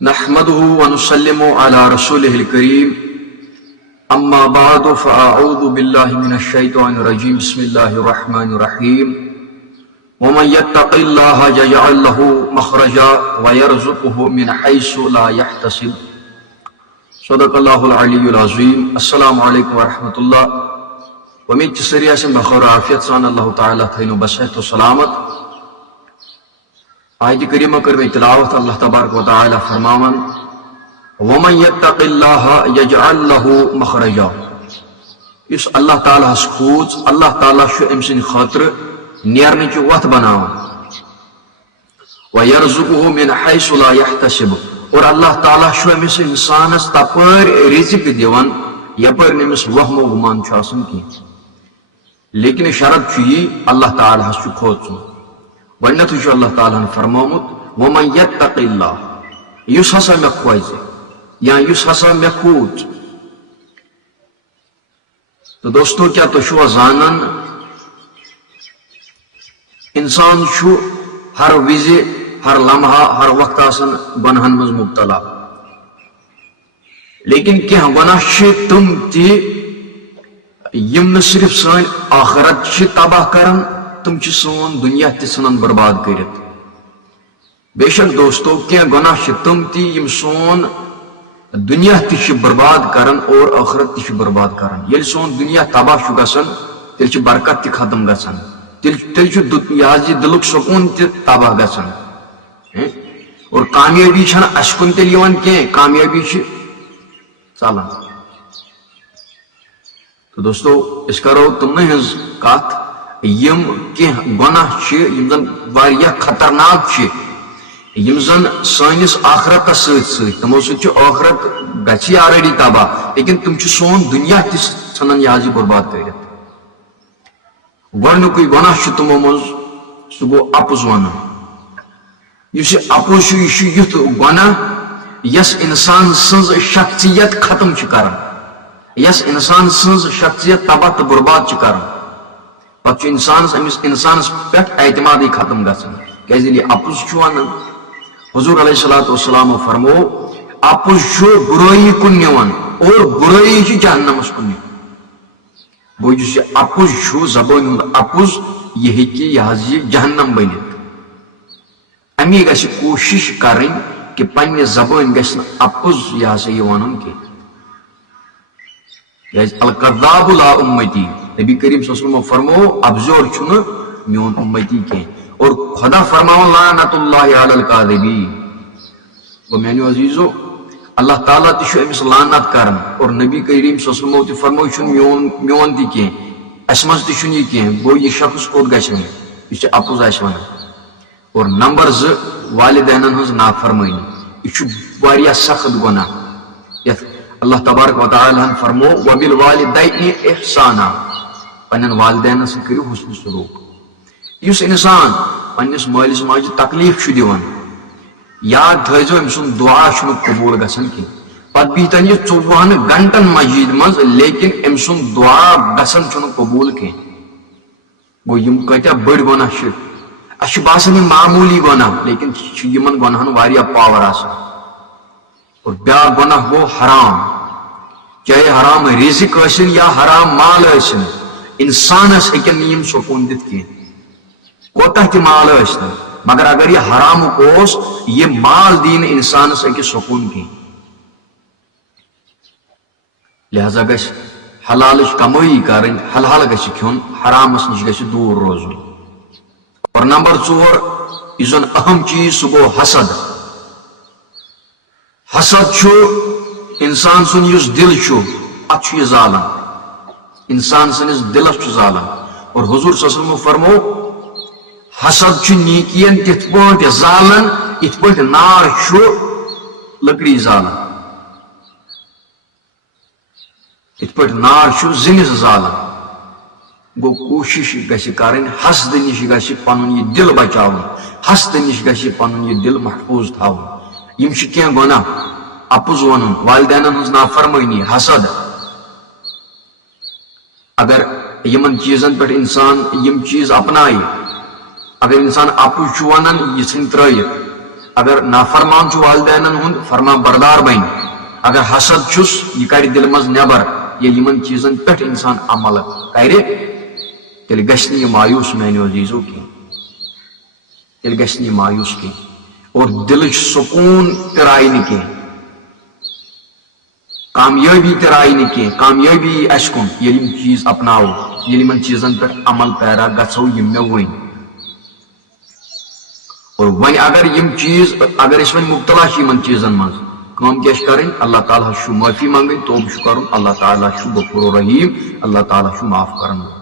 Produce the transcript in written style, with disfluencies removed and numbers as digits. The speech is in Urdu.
نحمده ونسلم على رسوله الكريم اما بعد فاعوذ بالله من الشيطان الرجيم بسم الله الرحمن الرحيم ومن يتق الله يجعل له مخرجا ويرزقه من حيث لا يحتسب صدق الله العلي العظيم السلام عليكم ورحمة الله ومن سريع بخور عافیت سان اللہ تعالیٰ تھینو بصحت و سلامت آیت کریمہ کر تلاوت اللہ تبارک و تعالی فرماون ومن یتق اللہ یجعل له مخرجا اس اللہ تعالیٰ ہس کھوز اللہ تعالیٰ شو ام سن خاطر نیرنے چ وت بناون ویرزقه من حیث لا یحتسب اور اللہ تعالیٰ شو امس انسانس تپر رزق دیوان یپر نمس وہم و گمان چھ آسان کی لیکن شرط چھ اللہ تعالیٰ ہس کھوز گۄڈنیٚتھٕے چھُ اللہ تعالیٰ ہن فرمومُت وَمَن یَتَّقِ اللَّهَ یُس ہسا مےٚ کھوژِ یا یُس ہسا مےٚ کھوٗژ تو دوستو کیا تُہۍ چھُوا زانان انسان چھُ ہر وِزِ ہر لمحہ ہر وقت آسان گۄنہن منٛز مُبتلا لیکن کینٛہہ گۄناہ چھِ تِم تہِ یِم نہٕ صرف سٲنۍ آخرت چھِ تباہ کران تم چھ سون دنیا تہ ژھنان برباد کرت بے شک دوستو کیا گناہ چھ تم تی یم سون دنیا تہ برباد کران اور آخرت تہ برباد کران یل سون دنیا تباہ چھ گژھان تیل چھ برکت تہ ختم گژھان تیل چھ یہ دلک سکون تہ تباہ گژھان اور کامیابی چھن اس کن تیل یوان کی کامیابی چھ ژلان تو دوستو اس کرو تمنے ہنز کت یم کینٛہہ گۄناہ چھِ یم زن واریاہ خطرناک چھِ یم زن سٲنِس آخرتس سۭتۍ سۭتۍ تمو سۭتۍ چھُ آخرت گژھِ آلریڈی تباہ لیکن تم چھِ سون دنیا تہِ ژھنان یہِ برباد کٔرِتھ گۄڈنیُکُے گۄناہ چھُ تمو منٛز سُہ گوٚو اپُز ونُن یُس یہِ اپُز چھُ یہِ چھُ یُتھ گۄناہ یس انسان سٕنٛز شخصیت ختم چھِ کران یس انسان سٕنٛز شخصیت تباہ تہٕ برباد چھِ کران پتہ انسانس پہ اعتمادی ختم گژھان کیازِ ییٚلہِ یہِ اپُز چھُ ونان حضور علیہ الصلوۃ والسلام فرمو اپُز چھُ برٲیی کُن نِوان اور برٲیی چھِ جہنمس کُن نِوان گوٚو یُس یہِ اپُز چھُ زبٲنۍ ہُنٛد اپُز یہِ ہیٚکہِ یہِ جہنم بٔنِتھ امی گژھِ کوٗشش کرٕنۍ کہِ پننہِ زبٲنۍ گژھِ نہٕ اپُز یہِ ونُن کینٛہہ کیازِ الکذاب لا اُمتی نبی کریم صلی اللہ علیہ وسلم فرمو ابزور چھُنہٕ میون اُمتی کینٛہہ اور خدا فرماون لعنت اللہ علی الکاذبین گوٚو میانیو عزیزو اللہ تعالیٰ تہِ چھُ أمِس لعنت کران اور نبی کریم صلی اللہ علیہ وسلم تہِ فرمو یہِ چھُنہٕ میون تہِ کینٛہہ اسہِ منٛز تہِ چھُنہٕ یہِ کینٛہہ گوٚو یہِ شخص کوٚت گژھِ وۄنۍ یُس یہِ اپُز آسہِ ونان اور نمبر 2 والدینن ہٕنٛز نافرمٲنی یہِ چھُ واریاہ سخت گۄناہ یتھ اللہ تبارک و تعالیٰ ہن فرمو وبالوالدین احسانا پنن والدین سۭتۍ کٔرِو حسن سلوک یُس انسان پننس مٲلِس ماجہِ تکلیف چھُ دِوان یاد تھٲیزیو أمۍ سُنٛد دعا چھُنہٕ قبوٗل گژھان کینٛہہ پتہٕ بِہتن یہِ 24 گنٹن مسجد منٛز لیکن أمۍ سُنٛد دعا گژھان چھُنہٕ قبوٗل کینٛہہ گوٚو یِم کۭتیاہ بٔڑۍ گۄناہ چھِ اسہِ چھُ باسان یِم معموٗلی گۄناہ لیکن چھُ یِمن گۄناہن واریاہ پاور آسان اور بیاکھ گۄناہ گوٚو حرام چاہے حرام رزق ٲسِن یا حرام مال ٲسِن انسانس ہیٚکن نہٕ یِم سکوٗن دِتھ کینٛہہ کوتاہ تہِ مال ٲسِن مگر اگر یہِ حرامُک اوس یہِ مال دی نہٕ انسانس أکِس سکوٗن کینٛہہ لہذا گژھِ حلالٕچ کمٲیی کرٕنۍ حلال گژھِ کھیوٚن حرامس نِش گژھِ دوٗر روزُن اور نمبر 4 یُس زن اہم چیٖز سُہ گوٚو حسد حسد چھُ انسان سُنٛد یُس دل چھُ اتھ چھُ یہِ زالان انسان سٕنٛدِس دلس چھُ زالان اور حضور صلی اللہ علیہ وسلم فرمو حسد چھُ نیکین تِتھ پٲٹھۍ زالان یِتھ پٲٹھۍ نار چھُ لکڑی زالان یِتھ پٲٹھۍ نار چھُ زِنِس زالان گوٚو کوٗشش گژھِ کرٕنۍ حسدٕ نِش گژھِ پنُن یہِ دل بچاوُن حسدٕ نِش گژھِ پنُن یہِ دل محفوظ تھاوُن یِم چھِ کینٛہہ گۄناہ اپُز ونُن والدینن ہٕنٛز نافرمٲنی حسد اگر یمن چیزن پہ انسان یم چیز اپنائے اگر انسان اپُز چھُ ونان یہِ ژھٕنہِ ترٲیِتھ اگر نافرمان چھُ والدینن ہُنٛد فرما بردار بن اگر حسد چھُس یہ کر دل مز نبر ییٚلہِ یِمن چیزن پٮ۪ٹھ انسان عمل کرِ تیٚلہِ گژھِ نہٕ یہِ مایوٗس میانیو عزیٖزو کینٛہہ تیٚلہِ گژھِ نہٕ یہِ مایوٗس کینٛہہ اور دلٕچ سکوٗن تہِ راے نہٕ کینٛہہ کامیٲبی تہِ راے نہٕ کینٛہہ کامیٲبی یی اَسہِ کُن ییٚلہِ یِم چیٖز اپناوو ییٚلہِ یِمن چیٖزن پٮ۪ٹھ عمل پیرا گژھو یِم مےٚ ؤنۍ اور وۄنۍ اگر یِم چیٖز اگر أسۍ وۄنۍ مُبتلا چھِ یِمن چیٖزن منٛز کٲم کیٛاہ چھِ کرٕنۍ اللہ تعالیٰ چھُ معٲفی منٛگٕنۍ توبہٕ چھُ کرُن اللہ تعالیٰ چھُ غفور رحیٖم اللہ تعالیٰ چھُ معاف کرن وول